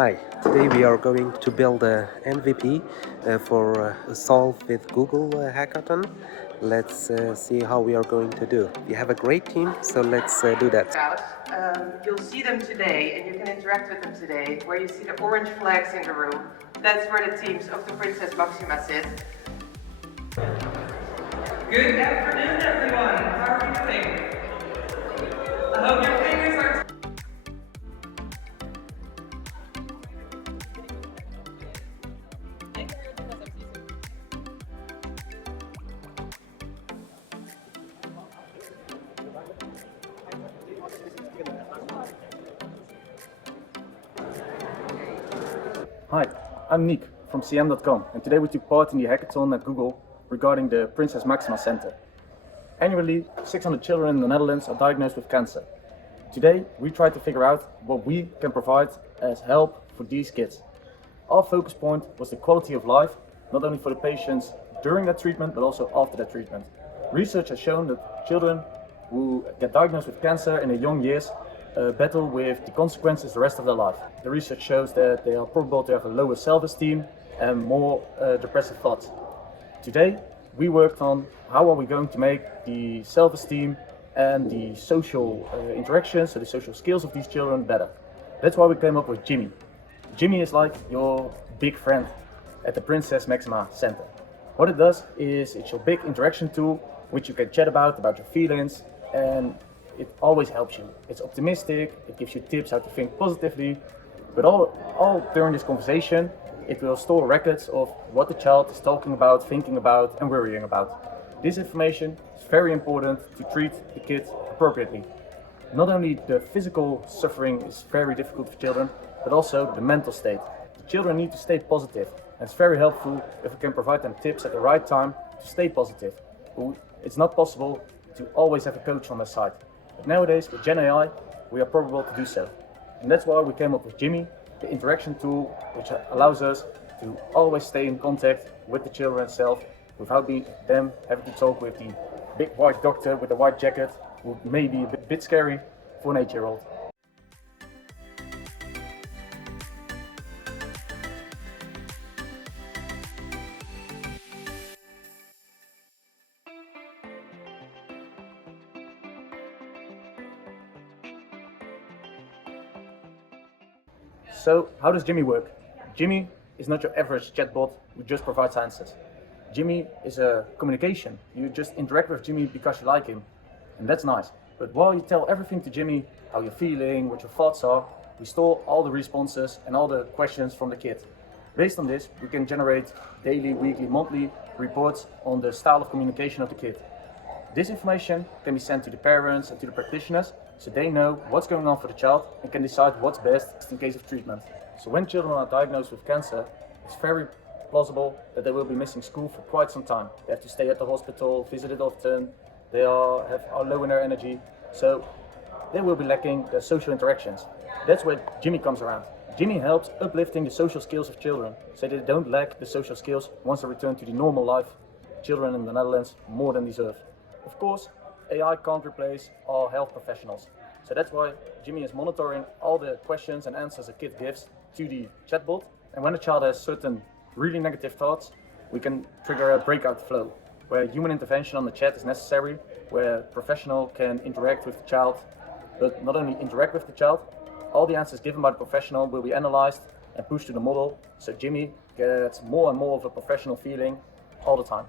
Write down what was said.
Hi, today we are going to build a MVP for a solve with Google Hackathon. Let's see how we are going to do. We have a great team, so let's do that. You'll see them today and you can interact with them today, where you see the orange flags in the room. That's where the teams of the Princess Máxima sit. Good afternoon, everyone. How are you doing? I hope your fingers are... Hi, I'm Nick from CM.com, and today we took part in the hackathon at Google regarding the Princess Máxima Center. Annually, 600 children in the Netherlands are diagnosed with cancer. Today, we try to figure out what we can provide as help for these kids. Our focus point was the quality of life, not only for the patients during their treatment, but also after their treatment. Research has shown that children who get diagnosed with cancer in their young years battle with the consequences the rest of their life. The research shows that they are probable to have a lower self-esteem and more depressive thoughts. Today, we worked on how are we going to make the self-esteem and the social interactions, so the social skills of these children better. That's why we came up with Jimmy. Jimmy is like your big friend at the Princess Máxima Center. What it does is it's your big interaction tool which you can chat about your feelings, and it always helps you. It's optimistic, it gives you tips how to think positively, but all during this conversation it will store records of what the child is talking about, thinking about and worrying about. This information is very important to treat the kid appropriately. Not only the physical suffering is very difficult for children, but also the mental state. The children need to stay positive, and it's very helpful if we can provide them tips at the right time to stay positive. It's not possible to always have a coach on their side. But nowadays, with Gen AI, we are probable to do so. And that's why we came up with Jimmy, the interaction tool, which allows us to always stay in contact with the children itself, without them having to talk with the big white doctor with a white jacket, who may be a bit scary for an 8-year-old. So, how does Jimmy work? Jimmy is not your average chatbot who just provides answers. Jimmy is a communication. You just interact with Jimmy because you like him, and that's nice. But while you tell everything to Jimmy, how you're feeling, what your thoughts are, we store all the responses and all the questions from the kid. Based on this, we can generate daily, weekly, monthly reports on the style of communication of the kid. This information can be sent to the parents and to the practitioners, so they know what's going on for the child and can decide what's best in case of treatment. So when children are diagnosed with cancer, it's very plausible that they will be missing school for quite some time. They have to stay at the hospital, visit it often, they are low in their energy, so they will be lacking their social interactions. That's where Jimmy comes around. Jimmy helps uplifting the social skills of children, so they don't lack the social skills once they return to the normal life children in the Netherlands more than deserve. Of course, AI can't replace all health professionals. So that's why Jimmy is monitoring all the questions and answers a kid gives to the chatbot. And when a child has certain really negative thoughts, we can trigger a breakout flow, where human intervention on the chat is necessary, where a professional can interact with the child, but not only interact with the child, all the answers given by the professional will be analyzed and pushed to the model, so Jimmy gets more and more of a professional feeling all the time.